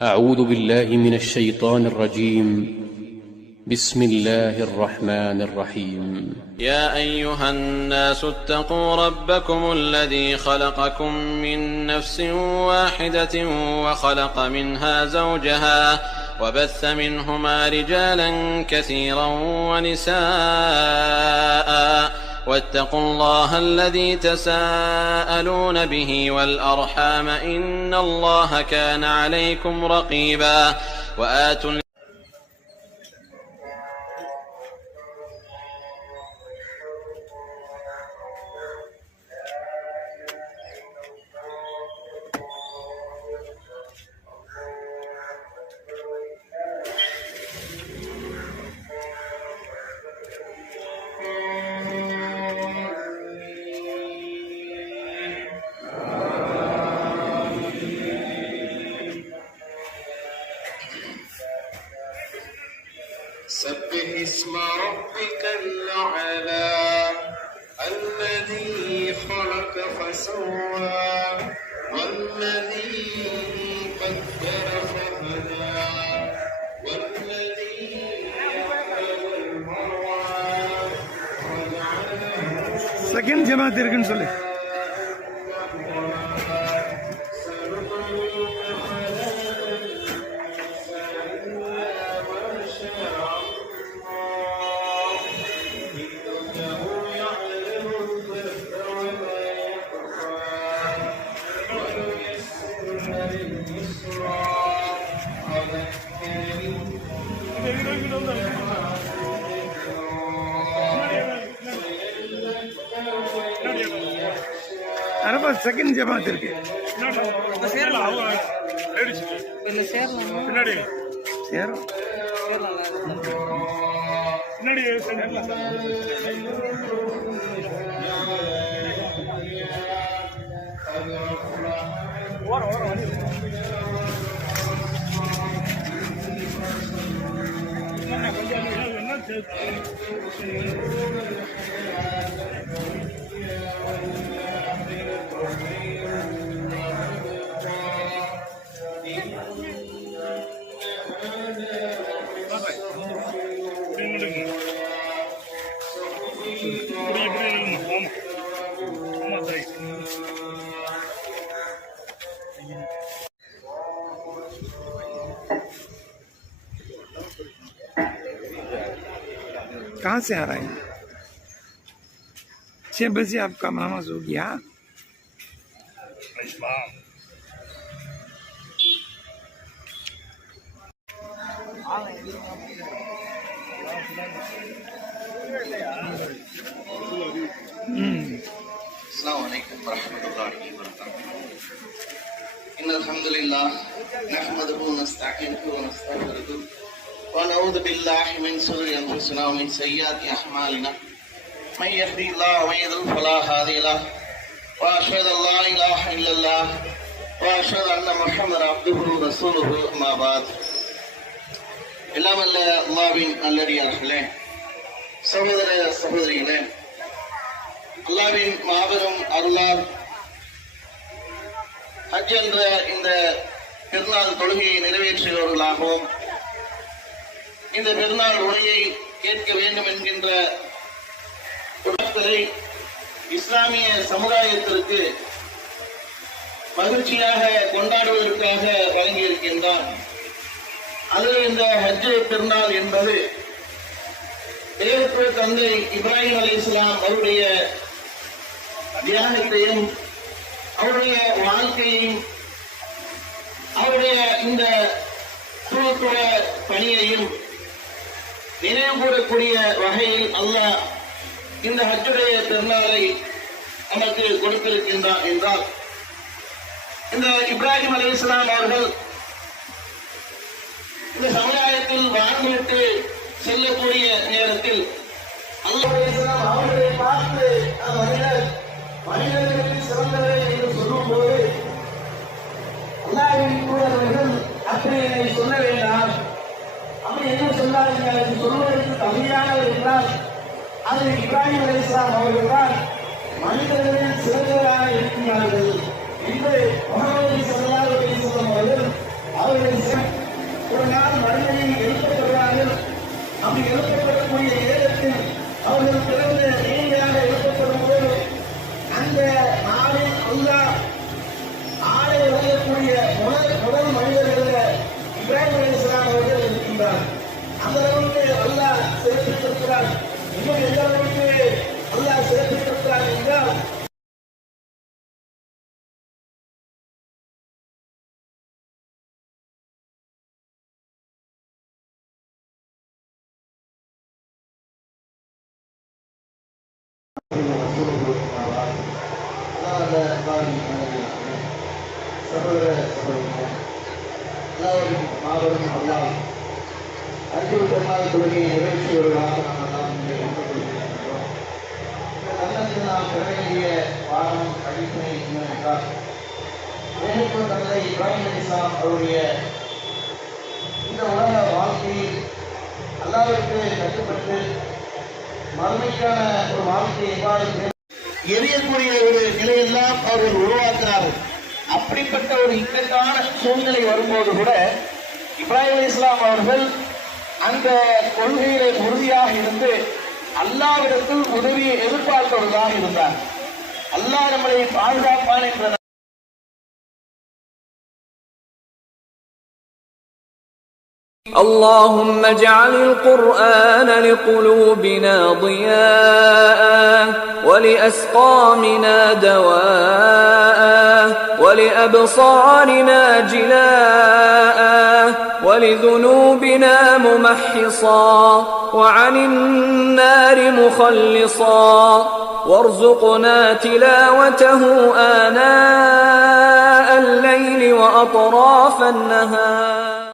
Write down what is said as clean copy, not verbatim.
أعوذ بالله من الشيطان الرجيم. بسم الله الرحمن الرحيم. يا أيها الناس اتقوا ربكم الذي خلقكم من نفس واحدة وخلق منها زوجها وبث منهما رجالا كثيرا ونساء واتقوا الله الذي تساءلون به والأرحام إن الله كان عليكم رقيبا. وآتوا سبح اسم ربك الأعلى الذي خلق فسوى والذي قدر فهدى والذي أخرج المرعى second ஜமாத் இருக்குன்னு சொல்லு. Arafah second ஜமாத் இருக்கு. कहाँ से आ रहा है? 6 बजे आपका नमाज हो गया? अस्सलामु अलैकुम वरहमतुल्लाहि वबरकातुहू। इन्नल हम्दुलिल्लाह नहमदुहु व नस्तईनुहु व नस्तगफिरुहु व नऊज़ु बिल्लाहि मिन शुरूरि अनफुसिना व मिन सय्यिआति अअमालिना मन यहदिहिल्लाहु व मन युद्लिल फला हादिय लहु व अशहदु अन ला इलाहा इल्लल्लाह व अशहदु अन्न मुहम्मदन अब्दुहु व रसूलुहु अम्मा बाद। எல்லாம் அல்ல அல்லாஹ்வின் நல்லடியார்களே, சகோதர சகோதரிகளே, அல்லாஹ்வின் மாபெரும் அருளால் ஹஜ் என்ற இந்த பெருநாள் தொழுகையை நிறைவேற்றியவர்களாகவும் இந்த பெருநாள் உரையை கேட்க வேண்டும் என்கின்ற உணர்வுகளை இஸ்லாமிய சமுதாயத்திற்கு மகிழ்ச்சியாக கொண்டாடுவதற்காக வழங்கியிருக்கின்றார். அதில் இந்த ஹஜ் பெருநாள் என்பது தேவத்துவ தந்தை இப்ராஹிம் அலைஹிஸ்ஸலாம் அவருடைய தியாகத்தையும் அவருடைய வாழ்க்கையையும் அவருடைய இந்த தூத்துவ பணியையும் நினைவு கூறக்கூடிய வகையில் அல்லாஹ் இந்த ஹஜ்ஜுடைய பெருநாளை நமக்கு கொடுத்திருக்கின்றார் என்றால், இந்த இப்ராஹிம் அலைஹிஸ்ஸலாம் அவர்கள் இந்த சமுதாயத்தில் வாழ்ந்துவிட்டு செல்லக்கூடிய நேரத்தில் அல்லாஹ் அவர்களை பார்த்து மனிதர்களில் சிறந்தவரை என்று சொல்லும் போது அல்லாஹ்வின் தூதர்கள் அப்படி என்னை சொல்ல வேண்டாம், அப்படி என்ன சொன்னார்கள் என்று சொல்வதற்கு தகுதியானவர் என்றால் அது இப்ராஹிம் அலைஹிஸ்ஸலாம் அவர்கள் தான் மனிதர்களில் சிறந்தவராக இருக்கிறார்கள் என்று முஹம்மது ஸல்லல்லாஹு அலைஹி வஸல்லம் அவர்கள் இன்னும் எந்த அளவுக்கு அல்லாஹ் சிறப்பித்திருக்கிறார் என்றால் மாபெரும் அல்லாஹ் அஞ்சு பெருமாள் தொழுகையை நிறைவேற்றியவர்களாக நாம் எல்லாம் தன்னத்தில் நாம் பெற வேண்டிய பாடம் படிப்பினை என்னவென்றால் வேலைக்குள் தந்தை இப்ராஹிம் அலைஹிஸ்ஸலாம் அவருடைய இந்த உலக வாழ்க்கையில் அல்லாஹ்விற்கு கட்டுப்பட்டு மறுமைக்கான ஒரு வாழ்க்கையை எவ்வாறு எரியக்கூடிய ஒரு நிலையெல்லாம் அவர்கள் உருவாக்குகிறார்கள். அப்படிப்பட்ட ஒரு இக்கட்டான சூழ்நிலை வரும்போது கூட இப்ராஹிம் அலைஹிஸ்ஸலாம் அவர்கள் அந்த கொள்கையிலே உறுதியாக இருந்து அல்லாஹ்விடத்தில் உதவியை எதிர்பார்ப்பவர்களாக இருந்தார். அல்லாஹ் நம்மளை பாதுகாப்பான் என்ற اللهم اجعل القرآن لقلوبنا ضياء ولأسقامنا دواء ولأبصارنا جلاء ولذنوبنا ممحصا وعن النار مخلصا وارزقنا تلاوته آناء الليل وأطراف النهار